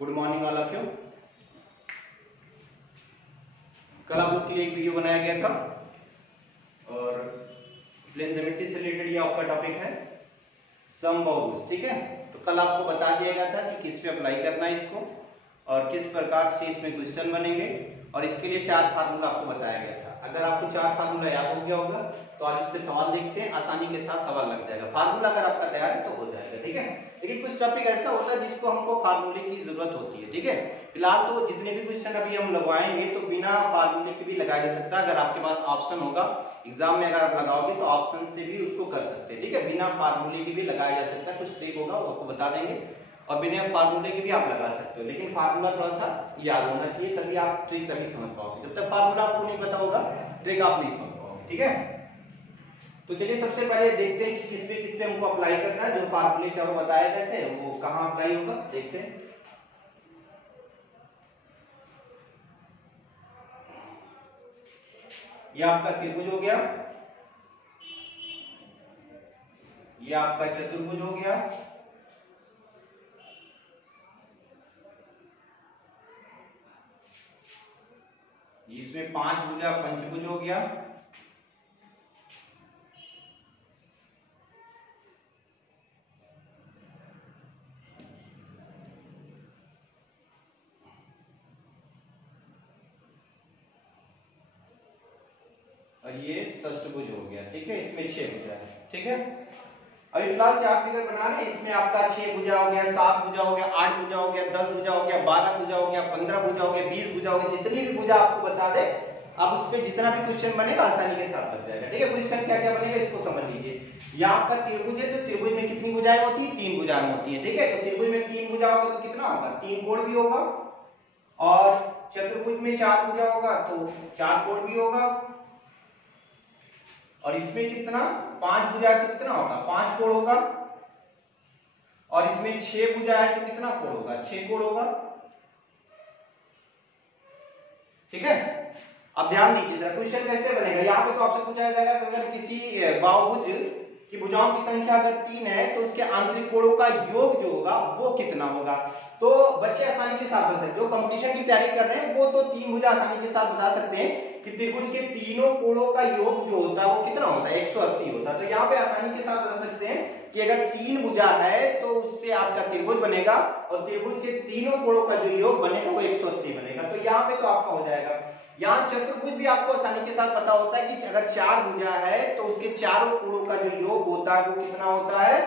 Good morning all of you. कल आप लोग के लिए एक वीडियो बनाया गया था और प्लेन ज्योमेट्री से रिलेटेड ये आपका टॉपिक है समबाहुभुज। ठीक है, तो कल आपको बता दिया गया था कि किस पे अप्लाई करना है इसको और किस प्रकार से इसमें क्वेश्चन बनेंगे, और इसके लिए 4 फार्मूला आपको बताया गया था। अगर आपको 4 फार्मूला याद हो गया होगा तो आज इस पे सवाल देखते हैं, आसानी के साथ सवाल लग जाएगा। फार्मूला अगर आपका तैयार है तो हो जाएगा। ठीक है, लेकिन कुछ टॉपिक ऐसा होता है जिसको हमको फार्मूले की जरूरत होती है। ठीक है, फिलहाल तो जितने भी क्वेश्चन अभी हम लगवाएंगे तो बिना फार्मूले के भी लगाया जा सकता है। अगर आपके पास ऑप्शन होगा एग्जाम में, अगर आप लगाओगे तो ऑप्शन से भी उसको कर सकते हैं। ठीक है, बिना फार्मूले के भी लगाया जा सकता है। कुछ ट्रिक होगा वो आपको बता देंगे, और बिना फार्मूले के भी आप लगा सकते हो, लेकिन फार्मूला थोड़ा सा याद होना चाहिए, तभी आप ट्रिक तभी समझ पाओगे। जब तक फार्मूला आपको नहीं पता होगा ट्रिक आप नहीं समझ पाओगे। ठीक है, तो चलिए सबसे पहले देखते हैं कि किस पे हमको अप्लाई करना है। जो फार्मूले चारों बताए गए थे वो कहाँ अप्लाई होगा, देखते हैं। ये आपका त्रिभुज हो गया, ये आपका चतुर्भुज हो गया, इसमें 5 भुजा पंचभुज हो गया, और ये षष्ठभुज हो गया। ठीक है, इसमें 6 भुजा है। ठीक है, अभी फिलहाल 4 फिगर बना रहे हैं। इसमें आपका 6 भुजा हो गया, 7 भुजा हो गया, 8 भुजा हो गया, 10 भुजा हो गया, 12 भुजा हो गया, 15 भुजा हो गया, 20 भुजा हो गया। जितनी भी भुजा आपको बता दे, अब उस पे जितना भी क्वेश्चन बनेगा आसानी के साथ बन जाएगा। ठीक है, क्वेश्चन क्या क्या बनेगा इसको समझ लीजिए। ये आपका त्रिभुज है, तो त्रिभुज में कितनी भुजाएं होती है? 3 भुजाएं होती है। ठीक है, तो त्रिभुज में 3 भुजा होगा तो कितना होगा? 3 कोण भी होगा, और चतुर्भुज में 4 भुजा होगा तो 4 कोण भी होगा, और इसमें कितना 5 भुजा है तो कितना होगा? 5 कोण होगा, और इसमें 6 भुजा है तो कितना कोण होगा? 6 कोण होगा। ठीक है, अब ध्यान दीजिए जरा, क्वेश्चन कैसे बनेगा। यहाँ पे तो आपसे पूछा जाएगा कि अगर किसी बाहुभुज की भुजाओं की संख्या अगर 3 है तो उसके आंतरिक कोणों का योग जो होगा वो कितना होगा। तो बच्चे आसानी के साथ बता सकते, जो कंपटीशन की तैयारी कर रहे हैं वो तो 3 भुजा आसानी के साथ बता सकते हैं कि त्रिभुज के तीनों कोणों का योग जो होता है वो कितना होता है? 180 होता है। तो यहाँ पे आसानी के साथ बता सकते हैं कि अगर 3 भुजा है तो उससे आपका त्रिभुज बनेगा, और त्रिभुज के तीनों कोणों का जो योग बनेगा वो 180 बनेगा। तो यहाँ पे तो आपका हो जाएगा। यहाँ चतुर्भुज भी आपको आसानी के साथ पता होता है कि अगर 4 भुजा है तो उसके चारों कोणों का जो योग होता है वो कितना होता है?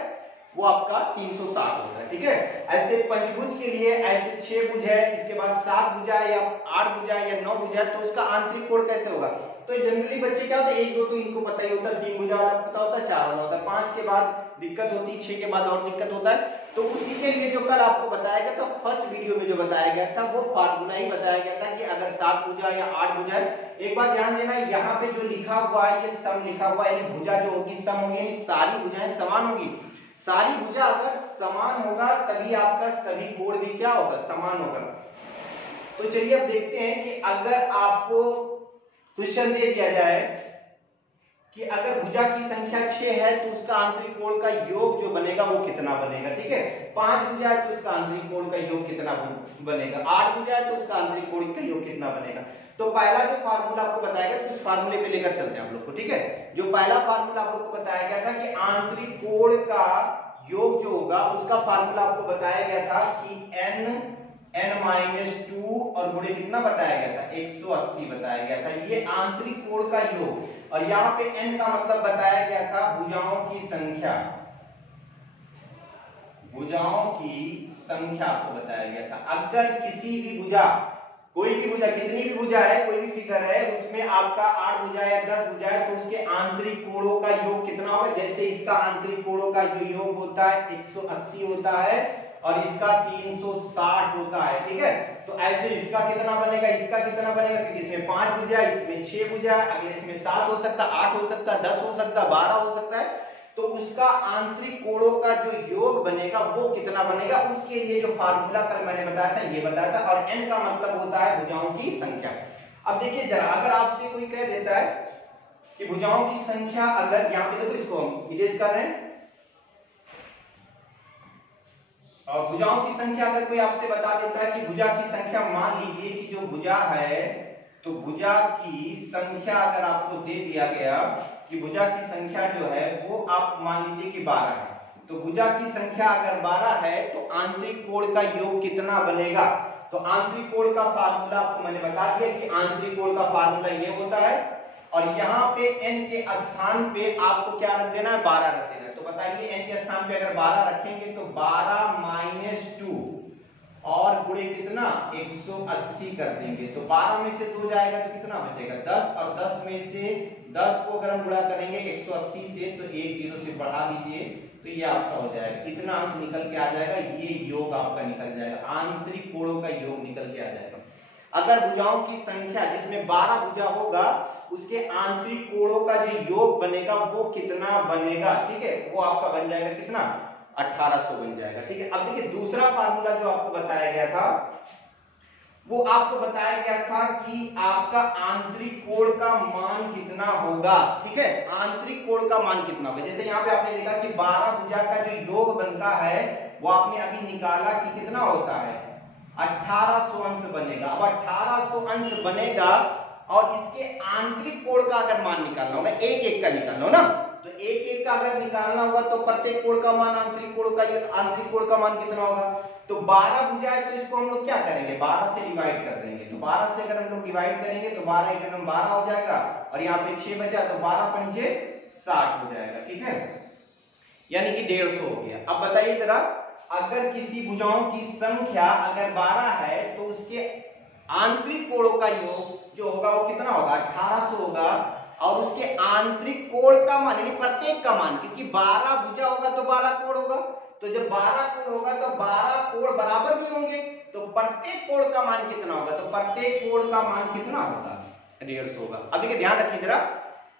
वो आपका 360 होता है। ठीक है, ऐसे पंचभुज के लिए ऐसे 6 भुज है, इसके बाद 7 भुजा या 8 भुजा या 9 भुजा, तो उसका आंतरिक कोण कैसे होगा? तो जनरली बच्चे क्या होता है, 1 2 तो इनको पता ही होता है, 3 भुजा वाला पता होता है, 4 वाला होता है, 5 के बाद दिक्कत होती है, 6 के बाद और दिक्कत होता है। तो उसी के लिए जो कल आपको बताया गया था, फर्स्ट वीडियो में जो बताया गया था वो फार्मूला ही बताया गया था कि अगर 7 भुजा या 8 भुजा है। एक बात ध्यान देना, यहाँ पे जो लिखा हुआ है ये सम लिखा हुआ है, यानी भुजा जो होगी सम होगी, यानी सारी भुजाएं समान होगी। सारी भुजा अगर समान होगा तभी आपका सभी कोण भी क्या होगा? समान होगा। तो चलिए अब देखते हैं कि अगर आपको क्वेश्चन दे दिया जाए कि अगर भुजा की संख्या 6 है तो उसका आंतरिक कोण का योग जो बनेगा वो कितना बनेगा। ठीक है, 5 भुजा है तो उसका आंतरिक कोण का योग कितना बनेगा, 8 भुजा है तो उसका आंतरिक कोण का योग कितना बनेगा। तो पहला जो फार्मूला आपको बताया गया तो उस फार्मूले पे लेकर चलते हैं आप लोग को। ठीक है, जो पहला फार्मूला आप लोग को बताया गया था कि आंतरिक कोण का योग जो होगा उसका फार्मूला आपको बताया गया था कि n-2 और गुणे कितना बताया गया था? 180 बताया गया था। ये आंतरिक कोण का योग, और यहाँ पे n का मतलब बताया गया था भुजाओं की संख्या। भुजाओं की संख्या आपको बताया गया था। अगर किसी भी भुजा, कोई भी भुजा, कितनी भी भुजा है, कोई भी फिगर है, उसमें आपका 8 भुजा या 10 भुजा है तो उसके आंतरिक कोणों का योग कितना होगा? जैसे इसका आंतरिक कोणों का जो योग होता है 180 होता है, और इसका 360 होता है। ठीक है, तो ऐसे इसका कितना बनेगा, इसका कितना बनेगा? क्योंकि इसमें 5 भुजा है, इसमें 6 भुजा है, अगले इसमें 7 हो सकता है, 8 हो सकता है, 10 हो सकता है, 12 हो सकता है। तो उसका आंतरिक कोणों का जो योग बनेगा वो कितना बनेगा, उसके लिए जो फार्मूला कल मैंने बताया था ये बताया था। और n का मतलब होता है भुजाओं की संख्या। अब देखिए जरा, अगर आपसे कोई कह देता है कि भुजाओं की संख्या, अगर यहाँ पे देखो इसको हम इरेज कर रहे हैं, और भुजाओं की संख्या अगर कोई आपसे बता देता है कि भुजा की संख्या, मान लीजिए कि जो भुजा है तो भुजा की संख्या अगर आपको दे दिया गया कि भुजा की संख्या जो है वो आप मान लीजिए कि 12 है, तो भुजा की संख्या अगर 12 है तो आंतरिक कोण का योग कितना बनेगा? तो आंतरिक कोण का फार्मूला आपको मैंने बता दिया कि आंतरिक कोण का फार्मूला ये होता है, और यहाँ पे n के स्थान पे आपको क्या रख देना है? 12 रख देना है। तो बताइए n के स्थान पे अगर 12 रखेंगे तो 12 माइनस 2 और गुणे कितना? 180 कर देंगे, तो 12 में से 2 जाएगा तो कितना बचेगा? 10, और 10 में से 10 को अगर हम गुणा करेंगे 180 से तो एक जीरो से बढ़ा दीजिए तो ये आपका हो जाएगा, इतना अंश निकल के आ जाएगा, ये योग आपका निकल जाएगा, आंतरिक कोणों का योग निकल के आ जाएगा। अगर भुजाओं की संख्या जिसमें 12 भुजा होगा उसके आंतरिक कोणों का जो योग बनेगा वो कितना बनेगा? ठीक है, वो आपका बन जाएगा कितना? 1800 बन जाएगा। ठीक है, अब देखिए दूसरा फार्मूला जो आपको बताया गया था वो आपको बताया गया था कि आपका आंतरिक कोण का मान कितना होगा। ठीक है, आंतरिक कोण का मान कितना होगा? जैसे यहाँ पे आपने देखा कि 12 भुजा का जो योग बनता है वो आपने अभी निकाला कि कितना होता है? 1800 अंश बनेगा। अब 1800 अंश बनेगा और इसके आंतरिक कोण का अगर मान निकालना होगा, एक एक का निकालना हो ना, तो एक एक का अगर निकालना होगा तो प्रत्येक कोण का मान, आंतरिक कोण का मान कितना होगा? तो 12 भुजा है तो इसको हम लोग क्या करेंगे? 12 से डिवाइड कर देंगे, तो 12 से अगर हम लोग डिवाइड करेंगे तो 12 एक 12 हो जाएगा, और यहाँ पे 6 बचा तो 12 पंचे 60 हो जाएगा। ठीक है, यानी कि 150 हो गया। अब बताइए जरा, अगर किसी भुजाओं की संख्या अगर 12 है तो उसके आंतरिक कोणों का योग जो होगा वो कितना होगा? 1800 होगा, और उसके आंतरिक कोण का मान यानी प्रत्येक का मान, क्योंकि 12 भुजा होगा तो 12 कोण होगा, तो जब 12 कोण होगा तो 12 कोण बराबर भी होंगे, तो प्रत्येक कोण का मान कितना होगा? तो प्रत्येक कोण का मान कितना होगा? 150 होगा। अब देखिए ध्यान रखिए जरा,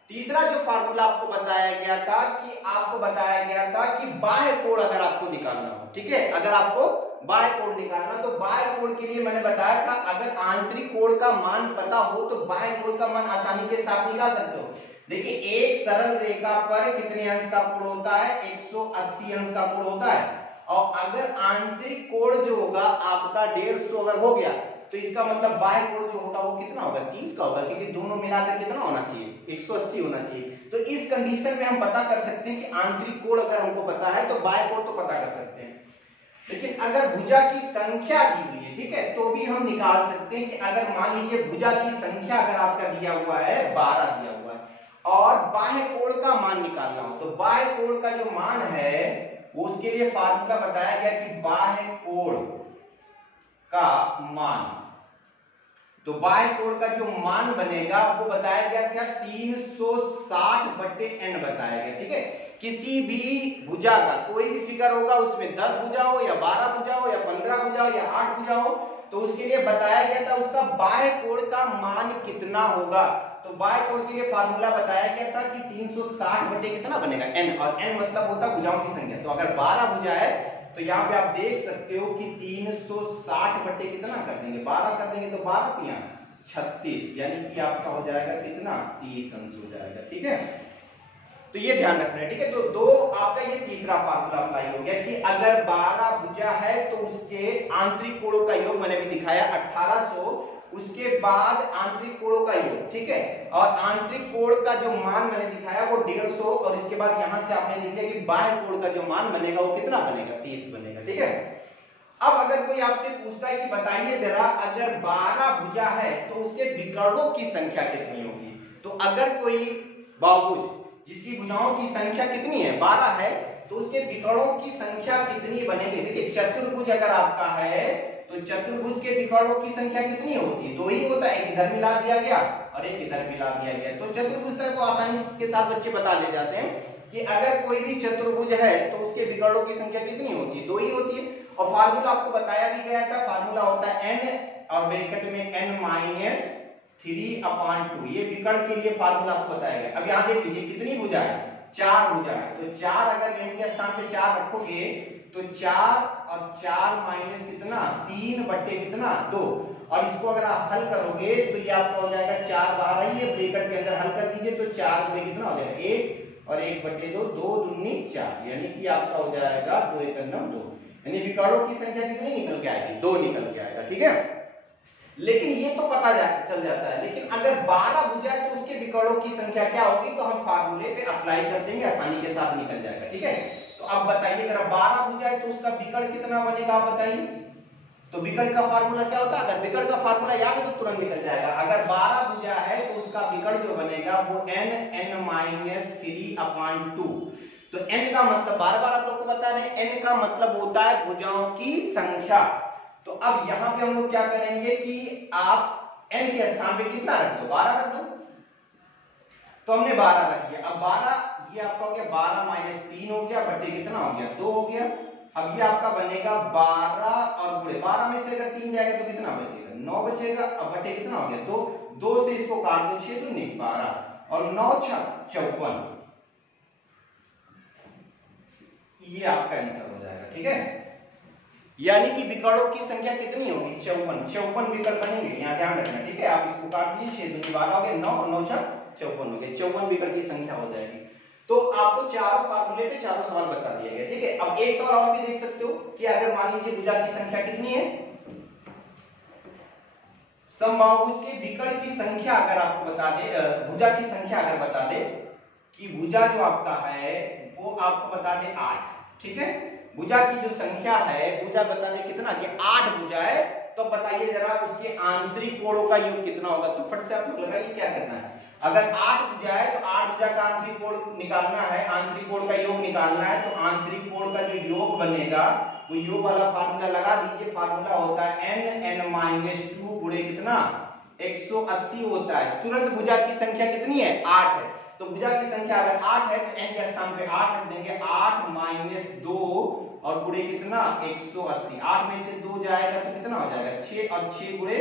तीसरा जो फार्मूला आपको बताया गया था कि आपको बताया गया था कि बाह्य कोण अगर आपको निकालना हो, ठीक है, अगर आपको बाह्य कोण निकालना, तो बाह्य कोण के लिए मैंने बताया था अगर आंतरिक कोण का मान पता हो तो बाह्य कोण का मान आसानी के साथ निकाल सकते हो। देखिए एक सरल रेखा पर कितने अंश का कोण होता है? 180 अंश का कोण होता है, और अगर आंतरिक कोण जो होगा आपका 150 अगर हो गया तो इसका मतलब बाह्य कोण जो होगा वो कितना होगा? 30 का होगा, क्योंकि दोनों मिलाकर कितना होना चाहिए? 180 होना चाहिए। तो इस कंडीशन में हम पता कर सकते हैं कि आंतरिक कोण अगर हमको पता है तो बाह्य कोण तो पता कर सकते हैं, लेकिन अगर भुजा की संख्या दी हुई है, ठीक है, तो भी हम निकाल सकते हैं कि अगर मान लीजिए भुजा की संख्या अगर आपका दिया हुआ है 12 दिया हुआ है और बाह्य कोण का मान निकालना हो, तो बाह्य कोण का जो मान है वो उसके लिए फार्मूला बताया गया कि बाह्य कोण का मान, तो बाह्य कोण का जो मान बनेगा वो बताया गया था 360/n बताया गया। ठीक है, किसी भी भुजा का कोई भी फिगर होगा उसमें 10 भुजा हो या 12 भुजा हो या 15 भुजा हो या 8 भुजा हो, तो उसके लिए बताया गया था उसका बाह्य कोण का मान कितना होगा। तो बाह्य कोण के लिए फार्मूला बताया गया था कि 360 बटे कितना बनेगा? n, और n मतलब होता है भुजाओं की संख्या। तो अगर 12 भुजा है तो यहाँ पे आप देख सकते हो कि 360 बटे कितना कर देंगे? 12 कर देंगे, तो 12 तिया 36, यानी कि आपका हो जाएगा कितना? 30 अंश हो जाएगा। ठीक है, तो ये ध्यान रखना है। ठीक है, तो दो आपका ये तीसरा फार्मूला अप्लाई हो गया कि अगर 12 भुजा है तो उसके आंतरिक कोणों का योग मैंने भी दिखाया 1800, उसके बाद आंतरिक कोणों का योग, ठीक है, और आंतरिक कोण का जो मान मैंने दिखाया वो 150, और इसके बाद यहां से आपने लिख लिया कि बाह्य कोण का जो मान बनेगा वो कितना बनेगा? 30 बनेगा। ठीक है, अब अगर कोई आपसे पूछता है कि बताइए जरा अगर 12 भुजा है तो उसके विकर्णों की संख्या कितनी होगी, तो अगर कोई बहुभुज जिसकी भुजाओं की संख्या कितनी है? 12 है, तो उसके विकर्णों की संख्या कितनी बनेगी? देखिए चतुर्भुज अगर आपका है तो चतुर्भुज के विकर्णों की संख्या कितनी होती है? 2 ही होता है, एक इधर मिला दिया गया और एक इधर मिला दिया गया। तो चतुर्भुज तक तो आसानी के साथ बच्चे बता ले जाते हैं कि अगर कोई भी चतुर्भुज है तो उसके विकर्णों की संख्या कितनी होती है? 2 ही होती है, और फार्मूला आपको बताया भी गया था, फार्मूला होता है n और ब्रैकेट में n - 3/2, ये विकर्ण के लिए फार्मूला आपको बताया गया। अब यहाँ देख लीजिए कितनी भुजा है? 4 भुजा है, तो 4 अगर n के स्थान पे 4 रखोगे तो 4 और 4 माइनस कितना? 3 बटे कितना? 2, और इसको अगर आप हल करोगे तो ये आपका हो जाएगा 4 बाहर आई है, ब्रैकेट के अंदर हल कर दीजिए तो 4 गुणे कितना हो जाएगा? 1 और 1 बटे 2, 2 दूनी 4, यानी कि आपका हो जाएगा 2 × 9 2। यानी विकर्णों की संख्या कितनी निकल के आएगी, 2 निकल के आएगा, ठीक है। लेकिन ये तो पता चल जाता है, लेकिन अगर 12 भुजा है तो उसके विकर्णों की संख्या क्या होगी, तो हम फार्मूले पे अप्लाई कर देंगे, आसानी के साथ निकल जाएगा, ठीक है। तो अब बताइए जरा 12 भुजा है तो उसका विकर्ण कितना बनेगा, आप बताइए। तो विकर्ण का फार्मूला क्या होता है, अगर विकर्ण का फार्मूला याद है तो तुरंत निकल जाएगा। अगर 12 भुजा है तो उसका विकर्ण जो बनेगा वो n(-3/2). तो n का मतलब बार-बार आप लोग को बता रहे हैं, n का मतलब होता है भुजाओं की संख्या। तो अब यहां पे हम लोग क्या करेंगे कि आप n के स्थान पे कितना रख दो, 12 रख दो। तो हमने 12 रख दिया। अब 12 ये आपका हो गया 12 - 3 हो गया, बटे कितना हो गया, 2 हो गया। अब ये आपका बनेगा 12 और गुणे 12 में से अगर 3 जाएगा तो कितना बचेगा, 9 बचेगा। अब बटे कितना हो गया, 2। 2 से इसको काट दो, 6 दूनी 12 और 9 × 54। ये आपका आंसर हो जाएगा, ठीक है। यानी कि विकर्णों की संख्या कितनी होगी, 54 विकर्ण बनेंगे, यहाँ ध्यान रखना, ठीक है। आप इसको काट दीजिए, 6 दूनी 12 हो गया, 9 और 9 × 54 हो गया, 54 विकर्ण की संख्या हो जाएगी। तो आपको चारों फार्मूले पे चारों सवाल बता दिए गए, ठीक है। अब एक सवाल और भी देख सकते हो कि अगर मान लीजिए भुजा की संख्या कितनी है, समबाहुभुज के विकर्ण की संख्या अगर आपको बता दे, भुजा की संख्या अगर बता दे कि भुजा जो आपका है वो आपको बता दे 8, ठीक है। भुजा की जो संख्या है, भुजा बता दे कितना कि 8 भुजा है, तो बताइए जरा उसके आंतरिक कोणों का योग कितना होगा। तो फट से आप लोग लगाइए क्या करना है। अगर 8 भुजा है तो 8 भुजा का आंतरिक कोण निकालना है, आंतरिक कोण का योग निकालना है। तो आंतरिक कोण का जो योग बनेगा वो योग वाला फार्मूला लगा दीजिए। फार्मूला होता है n(n-2) गुणे कितना, 180 होता है। तुरंत भुजा की संख्या कितनी है, 8 है। तो भुजा की संख्या अगर 8 है तो n के स्थान पे 8 रख देंगे, 8 - 2 और गुणे कितना, 180। 8 में से 2 जाएगा तो कितना हो जाएगा, 6 और 6 गुणे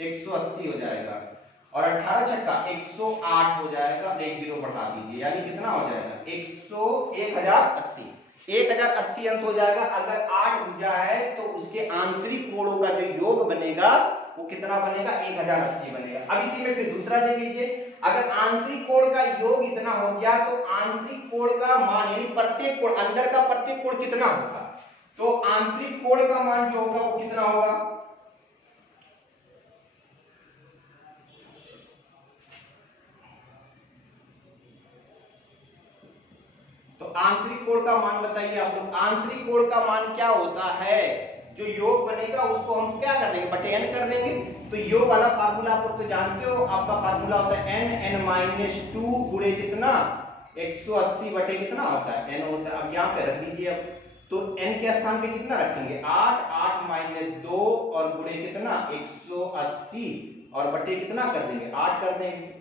180 हो जाएगा। और 18 छक्का 108 हो जाएगा, एक 0 बढ़ा दीजिए, यानी कितना हो जाएगा, 1080 1080 अंश हो जाएगा। अगर 8 भुजा है तो उसके आंतरिक कोणों का जो योग बनेगा वो कितना बनेगा, 1080 बनेगा। अब इसी में फिर दूसरा देख लीजिए, अगर आंतरिक कोण का योग इतना हो गया तो आंतरिक कोण का मान, यानी प्रत्येक कोण, अंदर का प्रत्येक कोण कितना होगा, तो आंतरिक कोण का मान जो होगा वो कितना होगा, तो आंतरिक कोण का मान बताइए आप लोग। आंतरिक कोण का मान क्या होता है, जो योग बनेगा उसको हम क्या कर देंगे, बटे n कर देंगे। तो योग वाला फार्मूला आप लोग तो जानते हो, आपका फार्मूला होता है n(n-2) गुणे कितना, 180 बटे कितना होता है, n होता है। अब यहाँ पे रख दीजिए। अब तो n के स्थान पे कितना रखेंगे, 8 8 - 2 और गुणे कितना, 180 और बटे कितना कर देंगे, 8 कर देंगे।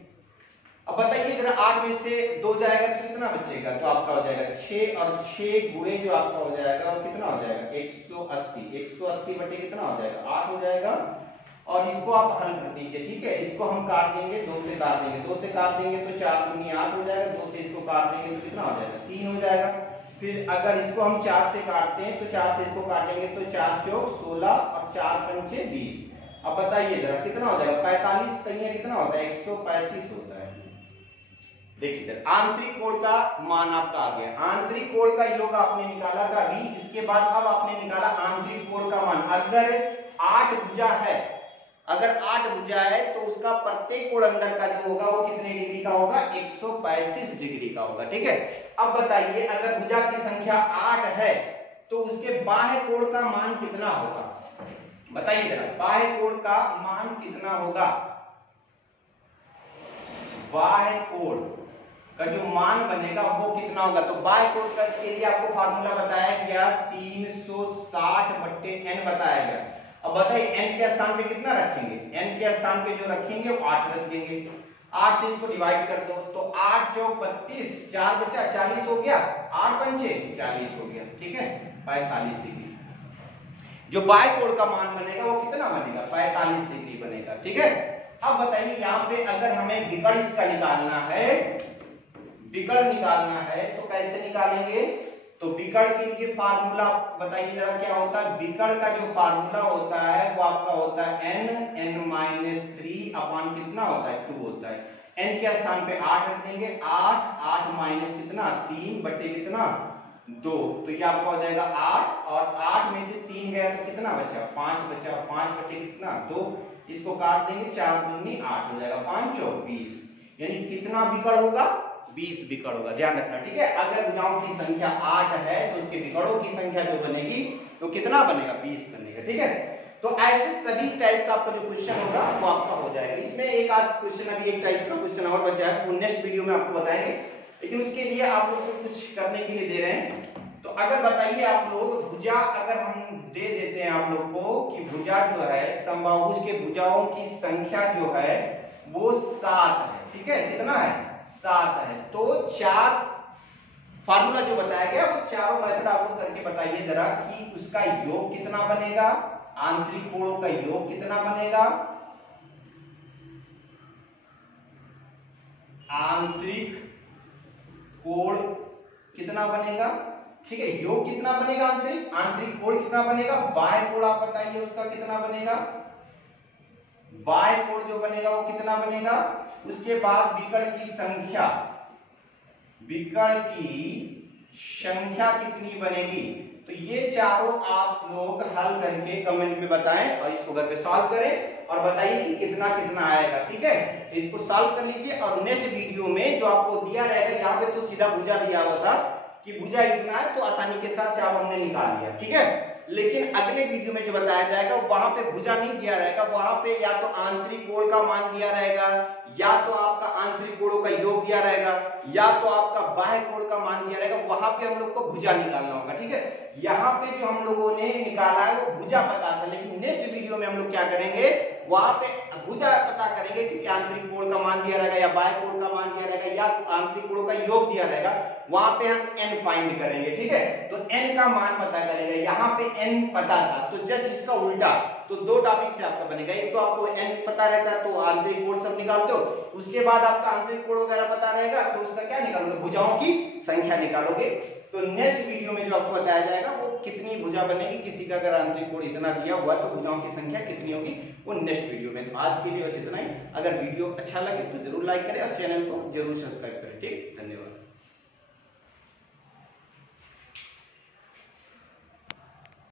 अब बताइए जरा 8 में से 2 जाएगा तो कितना बचेगा, तो आपका हो जाएगा 6 और 6 गुणे जो आपका हो जाएगा वो कितना हो जाएगा, 180। 180 बटे कितना हो जाएगा, 8 हो जाएगा। और इसको आप हल कर दीजिए, ठीक है। इसको हम काट देंगे, 2 से काट देंगे, 2 से काट देंगे तो 4 दूनी 8 हो जाएगा, 2 से इसको काट देंगे तो कितना हो जाएगा, 3 हो जाएगा। फिर अगर इसको हम 4 से काटते हैं तो 4 से इसको काटेंगे तो 4 चौक 16 और 4 पंचे 20। अब बताइए जरा कितना हो जाएगा, 45 तैयार कितना होता है, 135 होता है। देखिए आंतरिक कोण का मान आपका आ गया, आंतरिक कोण का योग आपने निकाला था अभी। इसके बाद अब आपने निकाला आंतरिक कोण का मान। अगर 8 भुजा है, अगर 8 भुजा है तो उसका प्रत्येक कोण अंदर का जो होगा वो कितने डिग्री का होगा, 135 डिग्री का होगा, ठीक है। अब बताइए अगर भुजा की संख्या 8 है तो उसके बाह्य कोण का मान कितना होगा, बताइए जरा, बाह्य कोण का मान कितना होगा, बाह्य कोण का जो मान बनेगा वो कितना होगा। तो बाह्य कोण के लिए आपको फार्मूला बताया गया 360 बट्टे n बताया गया। अब बताइए n के स्थान पे कितना रखेंगे, n के स्थान पे जो रखेंगे वो 8 रख देंगे। 8 से इसको डिवाइड कर दो तो 8 चौक 32, 4 बचा 40 हो गया, 8 पंचे 40 हो गया, ठीक है, 45 डिग्री। जो बाह्य कोण का मान बनेगा वो कितना बनेगा, 45 डिग्री बनेगा, ठीक है। अब बताइए यहाँ पे अगर हमें विकर्ण इसका निकालना है, विकर्ण निकालना है तो कैसे निकालेंगे। तो विकर्ण के लिए फार्मूला बताइए जरा क्या होता है। विकर्ण का जो फार्मूला होता है वो आपका होता है n(n-3) अपान कितना होता है, 2 होता है। n के स्थान पे 8 रख देंगे, 8 8 माइनस कितना, 3 बटे कितना 2, तो ये आपका हो जाएगा 8, और 8 में से 3 गया तो कितना बचा, 5 बचा, 5 बचे कितना 2, इसको काट देंगे, 4 दूनी 8 हो जाएगा, 5 चौक 20, यानी कितना विकर्ण होगा, 20 विकर्ण होगा, ध्यान रखना, ठीक है। अगर भुजाओं की संख्या 8 है तो उसके विकर्णों की संख्या जो बनेगी तो कितना बनेगा, 20 बनेगा, ठीक है। तो ऐसे सभी टाइप का आपका जो क्वेश्चन होगा वो आपका हो जाएगा। इसमें एक आध क्वेश्चन, अभी एक टाइप का क्वेश्चन और बचा है, वो नेक्स्ट वीडियो में आपको बताएंगे, लेकिन उसके लिए आप लोग को कुछ करने के लिए दे रहे हैं। तो अगर बताइए आप लोग, भुजा अगर हम दे देते हैं आप लोग को कि भुजा जो है समबाहुभुज के भुजाओं की संख्या जो है वो 7 है, ठीक है, कितना है, 7 है, तो 4 फार्मूला जो बताया गया वो चारों मेथड आप लोग करके बताइए जरा कि उसका योग कितना बनेगा, आंतरिक कोणों का योग कितना बनेगा, आंतरिक कोण कितना बनेगा, ठीक है, योग कितना बनेगा, आंतरिक कोण कितना बनेगा, बाह्य कोण आप बताइए उसका कितना बनेगा, बाह्य कोण जो बनेगा वो कितना बनेगा, उसके बाद विकर्ण की संख्या, विकर्ण की संख्या कितनी बनेगी। तो ये चारों आप लोग हल करके कमेंट में बताएं और इसको घर पे सॉल्व करें और बताइए कि कितना कितना आएगा, ठीक है। तो इसको सॉल्व कर लीजिए और नेक्स्ट वीडियो में जो आपको दिया रहेगा, यहाँ पे तो सीधा भुजा दिया हुआ था कि भुजा इतना है, तो आसानी के साथ चाप हमने निकाल लिया, ठीक है। लेकिन अगले वीडियो में जो बताया जाएगा वहां पे भुजा नहीं दिया रहेगा, वहां पे या तो आंतरिक कोण का मान दिया रहेगा, या तो आपका आंतरिक कोणों का योग दिया रहेगा, या तो आपका बाह्य कोण का मान दिया रहेगा, वहां पे हम लोग को भुजा निकालना होगा, ठीक है। यहाँ पे जो हम लोगों ने निकाला है वो भुजा पता था, लेकिन नेक्स्ट वीडियो में हम लोग क्या करेंगे, वहां पे भुजा पता करेंगे क्योंकि आंतरिक कोण का मान दिया रहेगा या बाह्य कोण का मान दिया रहेगा या आंतरिक कोणों का योग दिया रहेगा, वहां पे हम n फाइंड करेंगे, ठीक है। तो n का मान पता करेंगे, यहाँ पे n पता था तो जस्ट इसका उल्टा, तो दो टॉपिक से आपका बनेगा, एक तो आपको n पता रहता है तो आंतरिक कोण सब निकालते हो, उसके बाद आपका आंतरिक कोण वगैरह पता रहेगा तो उसका क्या निकालोगे, भुजाओं की संख्या निकालोगे। तो नेक्स्ट वीडियो में जो आपको बताया जाएगा वो कितनी भुजा बनेगी, किसी का अगर आंतरिक कोण इतना दिया हुआ तो भुजाओं की संख्या कितनी होगी, वो नेक्स्ट वीडियो में। तो आज के लिए बस इतना ही। अगर वीडियो अच्छा लगे तो जरूर लाइक करें और चैनल को जरूर सब्सक्राइब करें, ठीक, धन्यवाद।